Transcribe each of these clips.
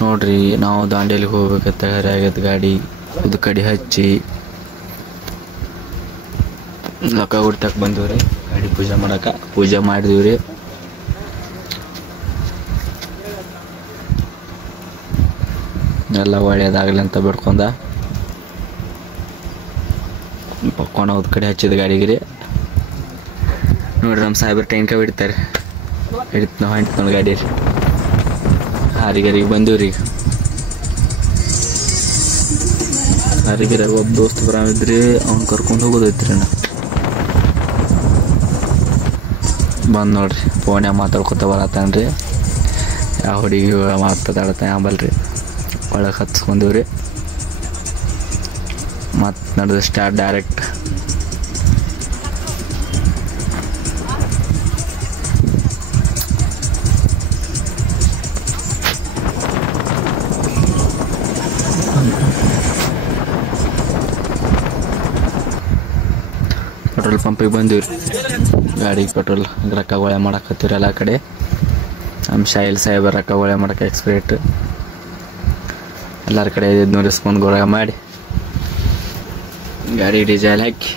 ನೋಡ್ರಿ ನಾವು ದಾಂಡೇಲಿಗೆ ಹೋಗ್ಬೇಕಂತ ಆಗೈತೆ ಗಾಡಿ ಉದ್ ಕಡಿ ಹಚ್ಚಿ ಲಕ್ಕ ಗುಡ್ತಕ್ಕೆ ಬಂದಿವ್ರಿ ಗಾಡಿ ಪೂಜೆ ಮಾಡಕ್ಕೆ ಪೂಜೆ ಮಾಡಿದೀವ್ರಿ ಎಲ್ಲ ಒಳ್ಳೆಯದಾಗಲಿ ಅಂತ ಬಿಡ್ಕೊಂಡ ಪಕ್ಕೋಣ ಉದ್ ಕಡೆ ಹಚ್ಚಿದ ಗಾಡಿಗೆ ನೋಡ್ರಿ ನಮ್ಮ ಸಾಹೇಬ್ರು ಟೈನ್ಕ ಬಿಡ್ತಾರೆ ಹಿಡಿತು ನಾವು ಹೊಂಟು ನೋಡಿ ಗಾಡಿ ಹಾರಿಗೆರಿಗೆ ಬಂದೀವ್ರಿ ಹಾರಿಗೆರೆ ಒಬ್ಬ ದೋಸ್ತ ಬರಾಮಿದ್ರಿ ಅವ್ನು ಕರ್ಕೊಂಡು ಹೋಗೋದೈತ್ರಿ ನಾ ಬಂದು ನೋಡ್ರಿ ಫೋನ್ಯಾಗ ಮಾತಾಡ್ಕೊತ ಬರತ್ತಾನ್ರಿ ಯಾವ ಹುಡುಗಿ ಮಾತಾಡ್ತಾ ಆಂಬಲ್ರಿ ಒಳಗೆ ಹತ್ಸ್ಕೊಂಡೀವ್ರಿ ಮತ್ತು ನಡೆದ ಸ್ಟಾರ್ಟ್ ಡೈರೆಕ್ಟ್ ಪೆಟ್ರೋಲ್ ಪಂಪಿಗೆ ಬಂದೀವ್ರಿ ಗಾಡಿಗೆ ಪೆಟ್ರೋಲ್ ರೊಕ್ಕ ಗೊಳೆ ಮಾಡಕತ್ತೀವ್ರಿ ಎಲ್ಲ ಕಡೆ ನಮ್ಮ ಶಾಯಿಲ್ ಸಾಹೇಬ ರೊಕ್ಕ ಗೊಳೆ ಮಾಡಕ್ಕೆ ಎಕ್ಸ್ಪರ್ಟ್ ಎಲ್ಲರ ಕಡೆ 500 ಇಸ್ಕೊಂಡು ಗೊಳೆ ಮಾಡಿ ಗಾಡಿ ಡೀಸೆಲ್ ಹಾಕಿ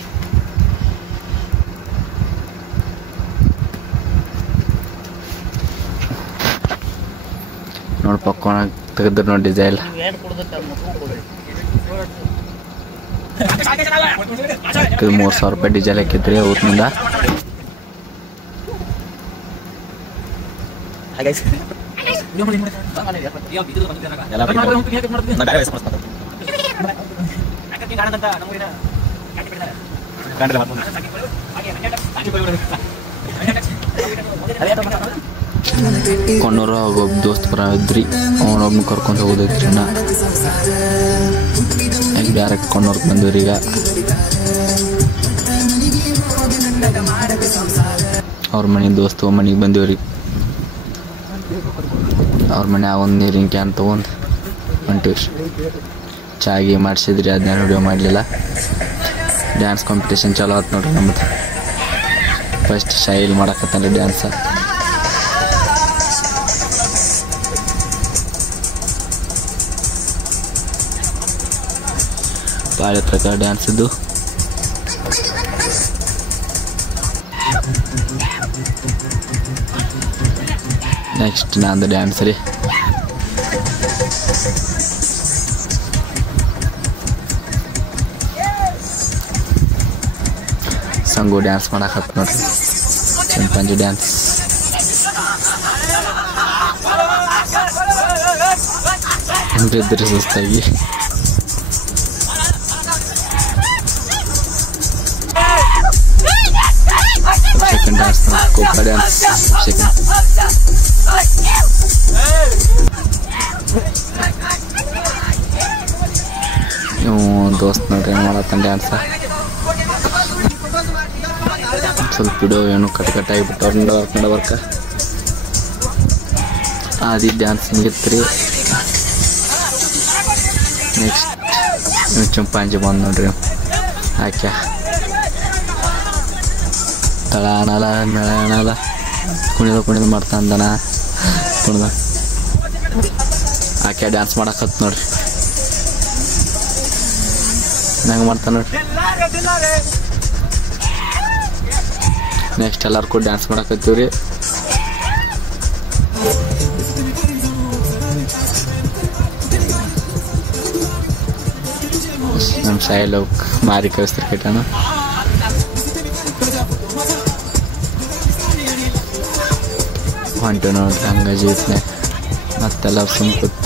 ನೋಡಿ ಪಕ್ಕೋಣ ತೆಗೆದ್ರು ನೋಡಿ ಡೀಸೆಲ್ ₹3,000 ಡೀಸೆಲ್ ಹಾಕಿದ್ರಿ ಊರಿನಿಂದ ಕೊಣ್ಣೂರು ಒಬ್ಬ ದೋಸ್ತ ಬರ ಇದ್ರಿ ಅವನೊಬ್ಬನ ಕರ್ಕೊಂಡು ಹೋಗೋದೈತ್ರಿ ನಾ ಈಗ ಡೈರೆಕ್ಟ್ ಕೊಣ್ಣೂರ್ಗೆ ಬಂದಿವ್ರಿ ಈಗ ಅವ್ರ ಮನೆ ದೋಸ್ತ ಮನೆಗೆ ಬಂದೀವ್ರಿ ಅವ್ರ ಮನೆ ಒಂದು ನೀರಿನ ಕ್ಯಾನ್ ತೊಗೊಂಡು ಹೊಂಟಿವ್ರಿ ಚಾಗಿ ಮಾಡಿಸಿದ್ರಿ ಅದನ್ನ ವಿಡಿಯೋ ಮಾಡಲಿಲ್ಲ ಡ್ಯಾನ್ಸ್ ಕಾಂಪಿಟೇಷನ್ ಚಲೋ ಆಯ್ತು ನೋಡ್ರಿ ನಮ್ಮದು ಫಸ್ಟ್ ಶೈಲ್ ಮಾಡಕತ್ತಾನ್ರಿ ಡ್ಯಾನ್ಸ ಬಾಳೆ ಪ್ರಕಾರ ಡ್ಯಾನ್ಸ್ ಇದ್ದು ನೆಕ್ಸ್ಟ್ ನಂದು ಡ್ಯಾನ್ಸ್ ರೀ ಸಂಗು ಡ್ಯಾನ್ಸ್ ಮಾಡಕತ್ತ ನೋಡ್ರಿ ಚಿಂಪಾಂಜಿ ಡ್ಯಾನ್ಸ್ ಹೆಂಗಿದ್ರಿ ಸುಸ್ತಾಗಿ second dance coca dance second दोस्त ನೋಡ್ರಿ ಮಾಡತಾನ ಡ್ಯಾನ್ಸ್ ಸ್ವಲ್ಪ ವಿಡಿಯೋ ಏನು ಕಟ್ ಆಗಿಬಿಟ್ಟು ನಡವರ್ಕ ಆದಿ ಡ್ಯಾನ್ಸ್ ಮುಗಿತ್ರಿ ನೆಕ್ಸ್ಟ್ ಚಿಂಪಾಂಜಿ ಬಂದು ನೋಡ್ರಿ ಆಕೆ ತಳಾನಲ್ಲ ಮೇಳಾನಲ್ಲ ಕುಣಿದು ಮಾಡ್ತಾನ ಕುಣಿದ ಆಕೆ ಡ್ಯಾನ್ಸ್ ಮಾಡಕತ್ ನೋಡ್ರಿ ಹೆಂಗೆ ಮಾಡ್ತಾನ ನೋಡ್ರಿ ನೆಕ್ಸ್ಟ್ ಎಲ್ಲರೂ ಕೂಡ ಡ್ಯಾನ್ಸ್ ಮಾಡಕತ್ತೀವ್ರಿ ನಮ್ಮ ಸಾಯಿಲ್ ಮಾರಿ ಕಳಿಸ್ತಾರೆ ಕೇಟಾನ ಹೊಂಟು ನೋಡ್ರಿ ಹಂಗ ಜೀವತ್ನೆ ಮತ್ತೆಲ್ಲ ಸುಮ್ಕೂತ್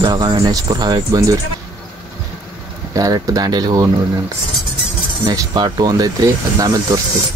ಬೆಳಗಾವಿ ನೆಕ್ಸ್ಪುರ ಹಾಕಿ ಬಂದಿವ್ರಿ ಡೈರೆಕ್ಟ್ ದಾಂಡೇಲಿ ಹೋಗಿ ನೋಡಿ ನೆಕ್ಸ್ಟ್ ಪಾರ್ಟ್ 2 ಒಂದೈತ್ರಿ ಅದನ್ನ ಆಮೇಲೆ ತೋರಿಸ್ತೀವಿ